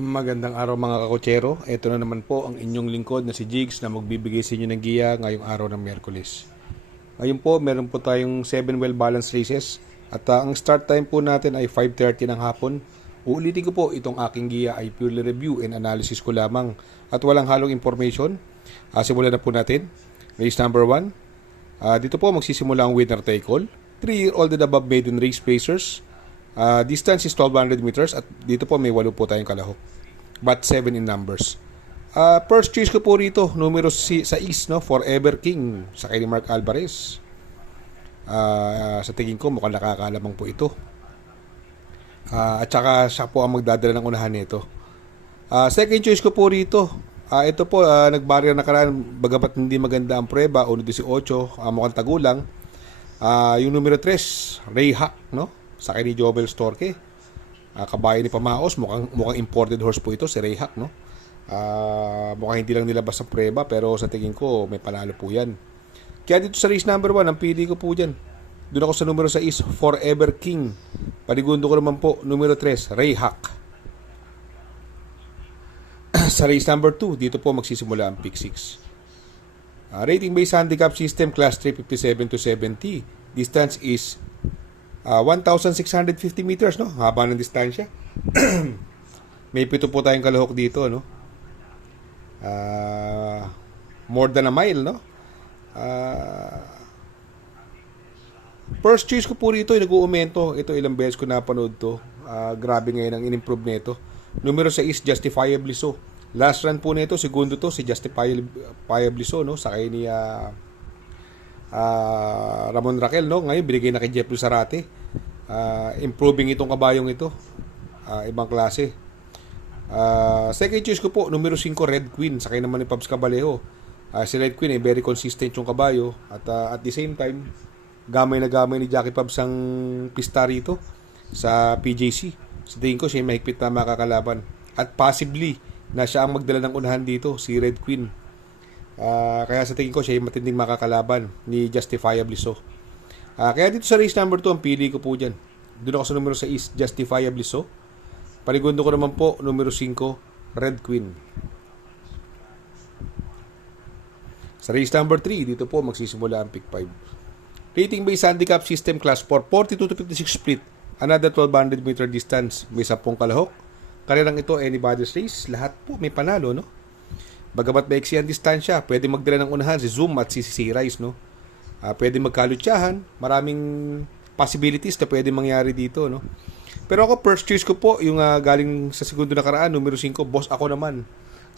Magandang araw mga kakotsero. Ito na naman po ang inyong lingkod na si Jigs na magbibigay sa inyo ng giya ngayong araw ng Miyerkules. Ngayon po, meron po tayong 7 well-balanced races at ang start time po natin ay 5:30 ng hapon. Uulitin ko po, itong aking giya ay purely review and analysis ko lamang at walang halong information. Simulan na po natin. Race number 1. Dito po magsisimula ang winner take all. 3-year-old and above maiden race pacers. Distance is 1,200 meters at dito po may 8 po tayong kalahok. But 7 in numbers. First choice ko po rito, numero sa East, no? Forever King, sa kay ni Mark Alvarez. Sa tingin ko, mukhang nakakalamang po ito. At saka siya po ang magdadala ng unahan nito. Second choice ko po rito, ito po, nag-barrier na karaan, bagamat hindi maganda ang prueba, 1.18, mukhang tagulang. Yung numero 3, Ray Hack, no? Sa kay ni Jobel Storke. Kabayan ni Pamaos, mukhang imported horse po ito, si Ray Hack, no? Mukhang hindi lang nilabas sa prueba, pero sa tingin ko, may panalo po yan. Kaya dito sa race number 1, ang pili ko po dyan. Doon ako sa numero 6, Forever King. Panigundo ko naman po, numero 3, Ray Hack. Sa race number 2, dito po magsisimula ang pick 6. Rating based handicap system, class 3, 57 to 70. Distance is 1,650 meters, no? Haba ng distansya. May 7 po tayong kalahok dito, no? More than a mile, no? First choice ko po rito, nag-uumento. Ito, ilang beses ko napanood to. Grabe ngayon ang in-improve nito. Numero 6, Justifiably So. Last run po nito, segundo to, si Justifiably So, no? Sa kay ni Ramon Raquel, no? Ngayon binigay na kay Jeff Luzarate. Improving itong kabayong ito. Ibang klase. Second choice ko po, numero 5, Red Queen. Sakay naman ni Pabs Cabalejo. Si Red Queen ay very consistent yung kabayo. At at the same time, gamay na gamay ni Jackie Pabs ang pista rito sa PJC. Sa tingin ko, siya mahigpit na makakalaban. At possibly, na siya ang magdala ng unahan dito, si Red Queen. Kaya sa tingin ko, siya ay matinding makakalaban ni Justifiably So. Kaya dito sa race number 2, ang pili ko po dyan. Doon ako sa numero 6, Justifiably So. Panigundo ko naman po, numero 5, Red Queen. Sa race number 3, dito po magsisimula ang pick 5. Rating based handicap system, class 4, 42 to 56 split. Another 1,200 meter distance. May 10 kalahok. Karerang ito, anybody's race. Lahat po may panalo, no? Bagamat maiksi ang distansya, pwede magdala ng unahan si Zoom at si Rice, no? Pwede magkalutsahan. Maraming possibilities na pwede mangyari dito, no? Pero ako, first choice ko po, yung galing sa segundo na karaan, numero 5, Boss Ako Naman.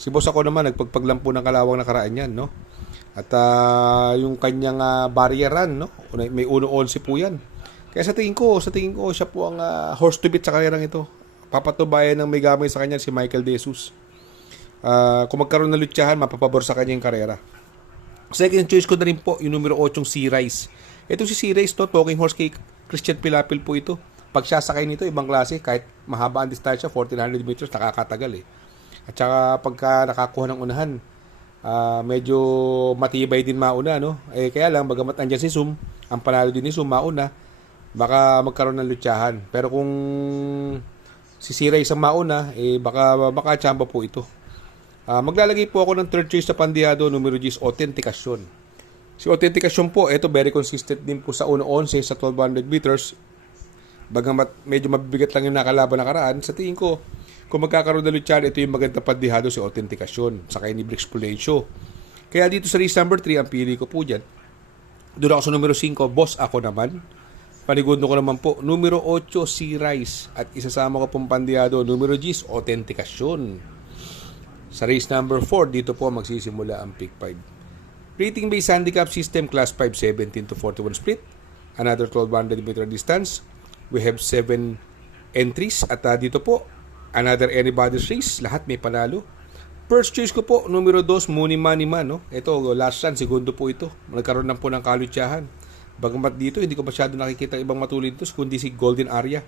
Si Boss Ako Naman, nagpagpaglampo ng kalawang na karaan yan, no? At yung kanyang barrier run, no? May 1.11 po yan. Kaya sa tingin ko, siya po ang horse to beat sa karerang ito. Papatubayan ng may gamay sa kanya si Michael De Jesus. Kung magkaroon ng lutsahan, mapapabor sa kanya yung karera. Second choice ko na rin po, yung numero 8, si Rice. Ito si Rice, no? Talking horse kay Christian Pilapil po ito. Pag siya sakay nito, ibang klase, kahit mahaba ang distansya, 1,400 meters, nakakatagal eh. At saka pagka nakakuha ng unahan, medyo matibay din mauna, no? Kaya lang, bagamat andyan si Zoom, ang panalo din ni Zoom mauna, baka magkaroon ng lutsahan. Pero kung si Rice ang mauna, baka tsamba po ito. Maglalagay po ako ng third choice sa pandihado, numero 10, Authentication. Si Authentication po, ito very consistent din po sa 1.11 sa 1,200 meters. Bagamat medyo mabibigat lang yung nakalaban na karaan, sa tingin ko, kung magkakaroon ng lutsahan, ito yung maganda pandihado si Authentication, sa kay ni Brix Pulencio. Kaya dito sa race number 3, ang pili ko po dyan. Doon ako sa numero 5, Boss Ako Naman. Panigundo ko naman po, numero 8, si Rice. At isasama ko pong pandihado, numero 10, Authentication. Sa race number 4, dito po magsisimula ang pick 5. Rating based handicap system, class 5, 17 to 41 split. Another 1,200 meter distance. We have 7 entries. At dito po, another anybody's race. Lahat may panalo. First choice ko po, numero 2, Money Money Man. No? Ito, last run, segundo po ito. Nagkaroon lang po ng kalutsahan. Bagamat dito, hindi ko masyado nakikita ibang matulid ito, kundi si Golden Aria.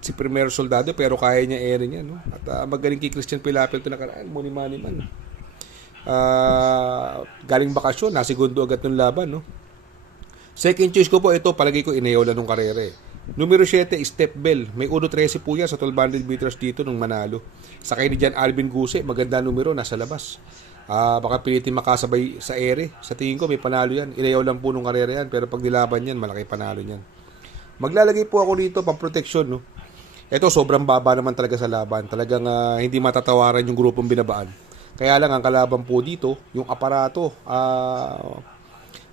Si Primero Soldado, pero kaya niya ere niya, no? At magaling kay Christian Pilapil ito nakaraan, Money Money Man. Galing bakasyon, nasigundo agad ng laban, no? Second choice ko po, ito, palagay ko inayaw lang nung karere. Numero 7, Step Bell. May 1.13 po yan sa 1200 meters dito nung manalo. Sakay ni Jan Alvin Guse, maganda numero, nasa labas. Baka pilitin makasabay sa ere. Sa tingin ko may panalo yan. Inayaw lang po nung karera yan, pero pag nilaban yan, malaki panalo yan. Maglalagay po ako dito pang protection, no. Ito sobrang baba naman talaga sa laban. Talagang hindi matatawaran yung grupong binabaan. Kaya lang ang kalaban po dito, yung aparato.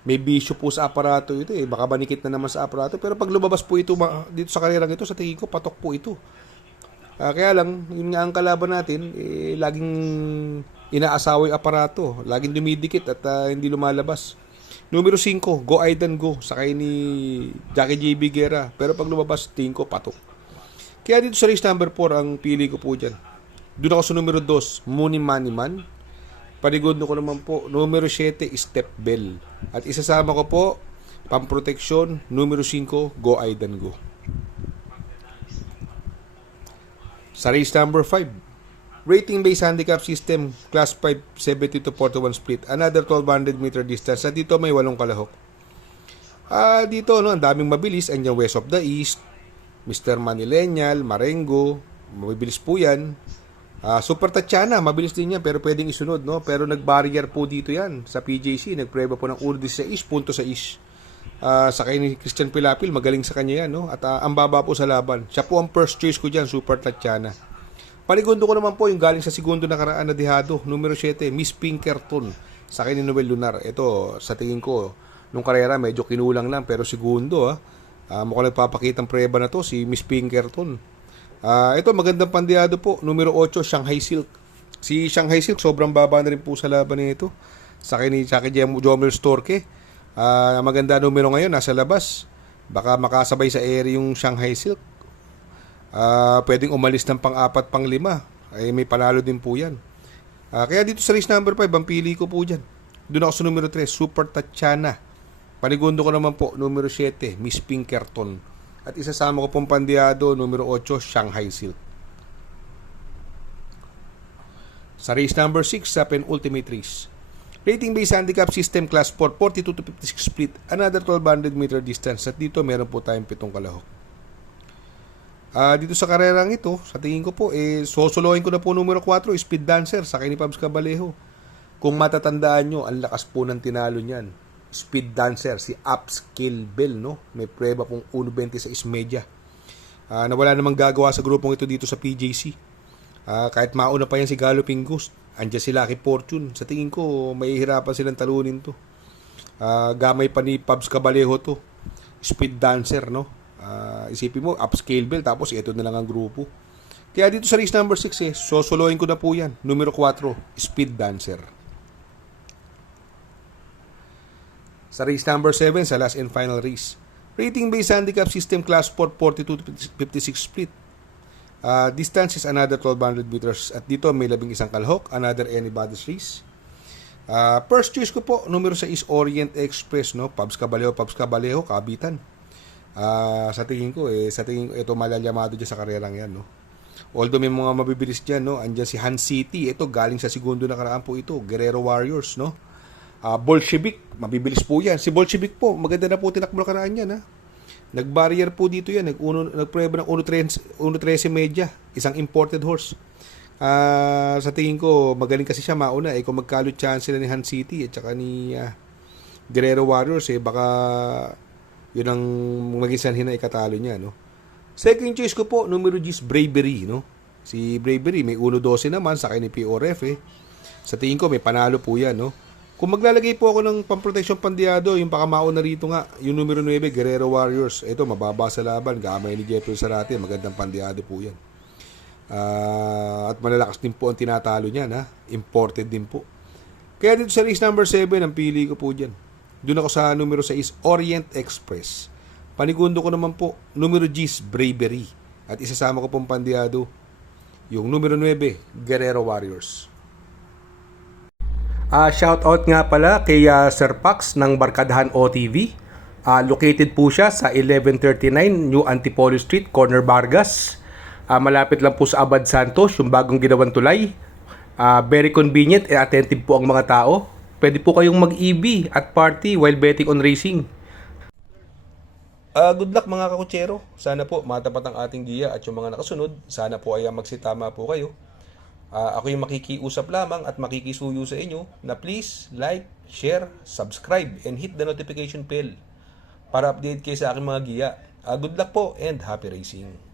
May bisyo po sa aparato ito eh. Baka manikit na naman sa aparato. Pero pag lumabas po ito dito sa karerang ito, sa tingin ko patok po ito. Kaya lang, yun nga ang kalaban natin, laging inaasawa yung aparato. Laging dumidikit at hindi lumalabas. Numero 5, Go Aidan Go. Sakay ni Jackie J.B. Guerra. Pero pag lumabas, tingin ko patok. Kaya dito sa race number 4, ang pili ko po dyan. Doon ako sa numero 2, Money Money Man. Panigundo ko naman po, numero 7, Step Bell. At isasama ko po, pamproteksyon, numero 5, Go Aidan Go. Sa race number 5, rating based handicap system, class 5, 70 to 41 split. Another 1200 meter distance. At dito may 8 kalahok. Dito, ang daming mabilis. Andiyan West of the East, Mr. Manilenial, Marengo, mabibilis po yan. Super Tatiana, mabilis din yan pero pwedeng isunod, no? Pero nag-barrier po dito yan sa PJC. Nagpreba po ng 1.16.6. Sakay ni Christian Pilapil, magaling sa kanya yan, no? At ang baba po sa laban. Siya po ang first choice ko dyan, Super Tatiana. Panigundo ko naman po yung galing sa segundo na karaan na dihado, numero 7, Miss Pinkerton. Sakay ni Noel Lunar. Ito, sa tingin ko, nung karera medyo kinulang lang pero segundo, mukhang nagpapakitang preba na to si Miss Pinkerton. Ito magandang pandiado po, numero 8, Shanghai Silk. Si Shanghai Silk sobrang baba na rin po sa laban nito. Sakay ni Jomel Storke. Maganda numero ngayon, nasa labas. Baka makasabay sa area yung Shanghai Silk. Pwedeng umalis ng pang-4, pang-5. May panalo din po yan. Kaya dito sa race number 5, ang pili ko po dyan. Doon ako sa numero 3, Super Tatiana. Panigundo ko naman po, numero 7, Miss Pinkerton. At isasama ko pong pandiado, numero 8, Shanghai Silk. Sa race number 6, sa penultimate race. Rating based handicap system, class 4, 42 to 56 split. Another 1200 meter distance. At dito, meron po tayong 7 kalahok. Dito sa karerang ito, sa tingin ko po, sosolohin ko na po numero 4, Speed Dancer, sakay ni Pabs Cabalejo. Kung matatandaan nyo, ang lakas po ng tinalo niyan. Speed Dancer, si Upscale Bell, no? May preba pong 1.26 media. Nawala namang gagawa sa grupong ito dito sa PJC. Kahit mauna pa yan si Galloping Ghost, andyan si Lucky Fortune. Sa tingin ko, may hirapan silang talunin to. Gamay pa ni Pabs Cabalejo to. Speed Dancer, no? Isipin mo, Upscale Bell, tapos ito na lang ang grupo. Kaya dito sa race number 6, sosolohin ko na po yan. Numero 4, Speed Dancer. Sa race number 7, sa last and final race. Rating based handicap system, class 4, 42 to 56 split. Distance is another 1200 meters. At dito may 11 kalahok, another anybody's race. First choice ko po, numero 6, Orient Express, no? Pabs Cabalejo, kabitan. Sa tingin ko, ito malalyamado dyan sa karerang yan, no? Although may mga mabibilis dyan, no? Andyan si Han City, ito galing sa segundo na karaan po ito, Guerrero Warriors, no? Bolshevik, mabibilis po yan. Si Bolshevik po, maganda na po tinakbo na karaan yan, ha? Nag-barrier po dito yan, nagpreba ng 1.13 media, isang imported horse. Sa tingin ko, magaling kasi siya mauna, kung magkalot chance sila ni Han City at saka ni Guerrero Warriors, baka yun ang maging sanhin na ikatalo niya, no? Second choice ko po, numero 10, Bravery, no? Si Bravery, may 1.12 naman, sakay ni PORF, Sa tingin ko, may panalo po yan, no? Kung maglalagay po ako ng pamproteksyon pandiado, yung pakamaon na rito nga, yung numero 9, Guerrero Warriors. Ito, mababa sa laban, gamay ni Jeffrey Sarate, magandang pandiado po yan. At malalakas din po ang tinatalo niyan, ha? Imported din po. Kaya dito sa race number 7, ang pili ko po dyan. Doon ako sa numero 6, Orient Express. Panigundo ko naman po, numero 10, Bravery. At isasama ko pong pandiado, yung numero 9, Guerrero Warriors. Shoutout nga pala kay Sir Pax ng Barkadahan OTV. Located po siya sa 1139 New Antipolo Street, Corner Vargas. Malapit lang po sa Abad Santos, yung bagong ginawang tulay. Very convenient and attentive po ang mga tao. Pwede po kayong mag-EB at party while betting on racing. Good luck mga kakutsero. Sana po matapat ang ating giya at yung mga nakasunod. Sana po ay magsitama po kayo. Ako yung makikiusap lamang at makikisuyo sa inyo na please like, share, subscribe, and hit the notification bell para update kayo sa aking mga giya. Good luck po and happy racing!